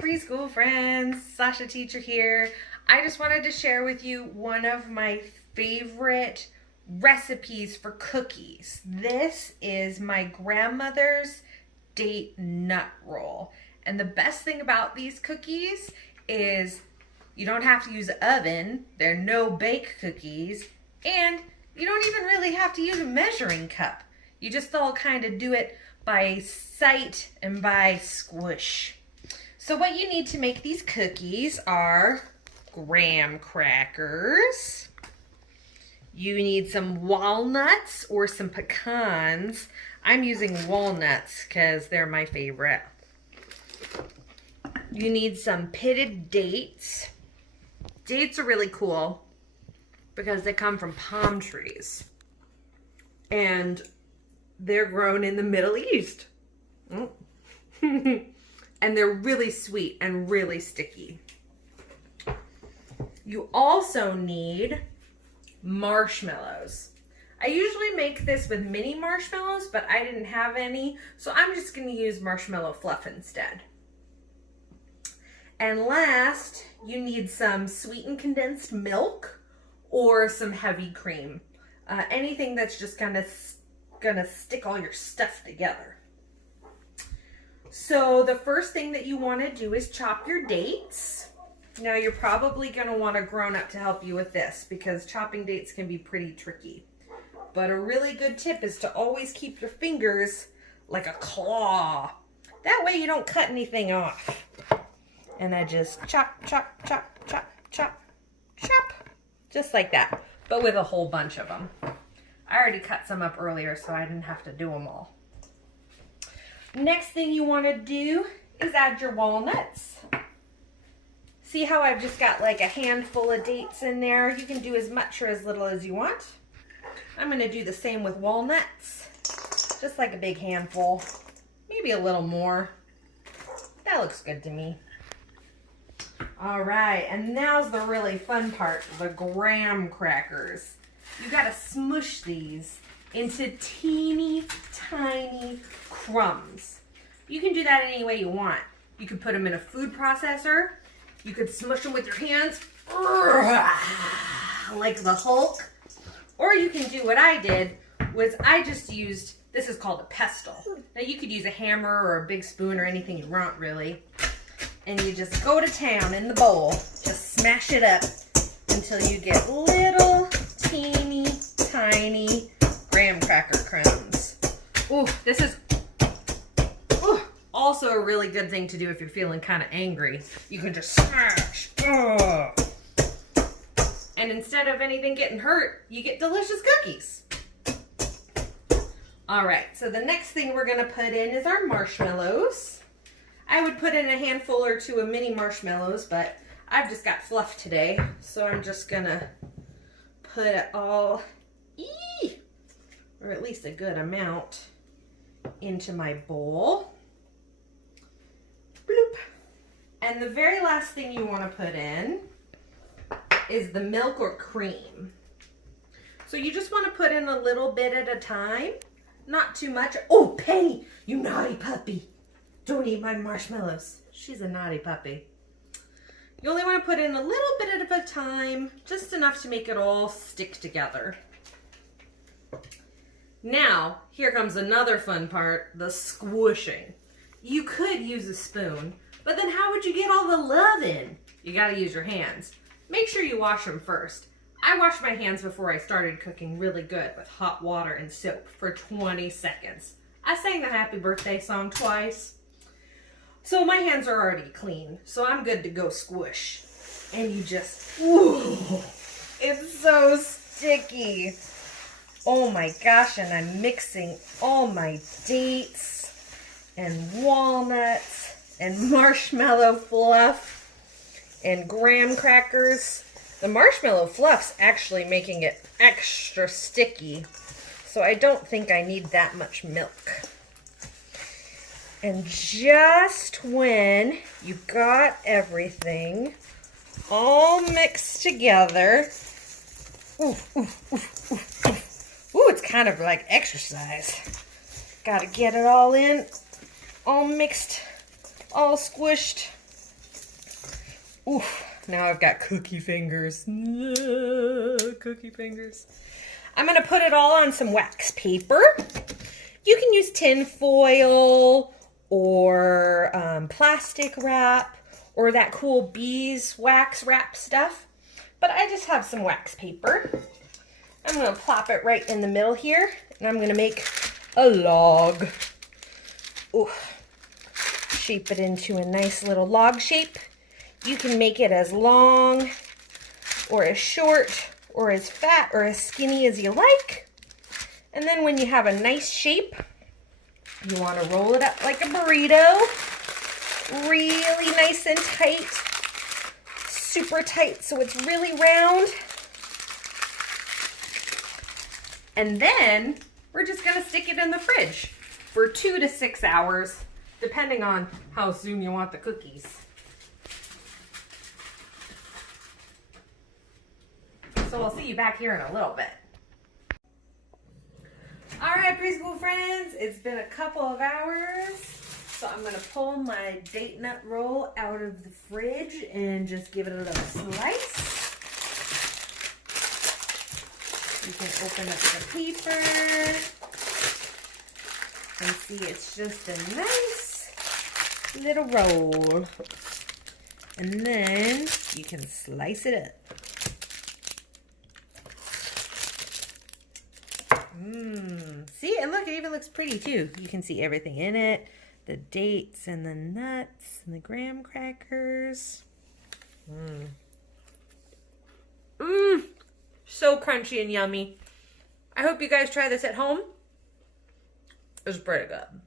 preschool friends, Sasha teacher here. I just wanted to share with you one of my favorite recipes for cookies. This is my grandmother's date nut roll. And the best thing about these cookies is you don't have to use an oven, they're no bake cookies, and you don't even really have to use a measuring cup. You just all kind of do it by sight and by squish. So what you need to make these cookies are graham crackers. You need some walnuts or some pecans. I'm using walnuts because they're my favorite. You need some pitted dates. Dates are really cool because they come from palm trees. And they're grown in the Middle East. And they're really sweet and really sticky. You also need marshmallows. I usually make this with mini marshmallows, but I didn't have any, so I'm just going to use marshmallow fluff instead. And last, you need some sweetened condensed milk or some heavy cream. Anything that's just gonna stick all your stuff together. So the first thing that you want to do is chop your dates. Now you're probably going to want a grown-up to help you with this because chopping dates can be pretty tricky. But a really good tip is to always keep your fingers like a claw. That way you don't cut anything off. And I just chop, chop, chop, chop, chop, chop. Just like that, but with a whole bunch of them. I already cut some up earlier, so I didn't have to do them all. Next thing you want to do is add your walnuts. See how I've just got like a handful of dates in there? You can do as much or as little as you want. I'm going to do the same with walnuts. Just like a big handful. Maybe a little more. That looks good to me. All right, and now's the really fun part, the graham crackers. You got to smush these into teeny tiny crumbs. You can do that any way you want. You could put them in a food processor. You could smush them with your hands like the Hulk. Or you can do what I did, was I just used, this is called a pestle. Now you could use a hammer or a big spoon or anything you want really. And you just go to town in the bowl. Just smash it up until you get little teeny tiny graham cracker crumbs. Ooh, this is also a really good thing to do if you're feeling kind of angry. You can just smash. And instead of anything getting hurt, you get delicious cookies. All right, so the next thing we're gonna put in is our marshmallows. I would put in a handful or two of mini marshmallows, but I've just got fluff today, so I'm just gonna put it all, or at least a good amount, into my bowl. Bloop. And the very last thing you want to put in is the milk or cream. So you just want to put in a little bit at a time, not too much. Oh, Penny, you naughty puppy. Don't eat my marshmallows. She's a naughty puppy. You only want to put in a little bit at a time, just enough to make it all stick together. Now, here comes another fun part, the squishing. You could use a spoon, but then how would you get all the love in? You gotta use your hands. Make sure you wash them first. I washed my hands before I started cooking really good with hot water and soap for 20 seconds. I sang the happy birthday song twice. So my hands are already clean, so I'm good to go squish. And you just, ooh, it's so sticky. Oh my gosh, and I'm mixing all my dates and walnuts and marshmallow fluff and graham crackers. The marshmallow fluff's actually making it extra sticky, so I don't think I need that much milk. And just when you got everything all mixed together, ooh, it's kind of like exercise. Got to get it all in, all mixed, all squished. Oof, now I've got cookie fingers. Cookie fingers. I'm going to put it all on some wax paper. You can use tin foil or plastic wrap or that cool beeswax wrap stuff. But I just have some wax paper. I'm going to plop it right in the middle here, and I'm going to make a log. Ooh. Shape it into a nice little log shape. You can make it as long or as short or as fat or as skinny as you like. And then when you have a nice shape, you want to roll it up like a burrito. Really nice and tight. Super tight so it's really round. And then we're just going to stick it in the fridge for 2 to 6 hours, depending on how soon you want the cookies. So we'll see you back here in a little bit. All right, preschool friends, it's been a couple of hours. So I'm going to pull my date nut roll out of the fridge and just give it a little slice. You can open up the paper and see it's just a nice little roll. And then you can slice it up. See, and look, it even looks pretty too. You can see everything in it. The dates and the nuts and the graham crackers. So crunchy and yummy. I hope you guys try this at home. It's pretty good.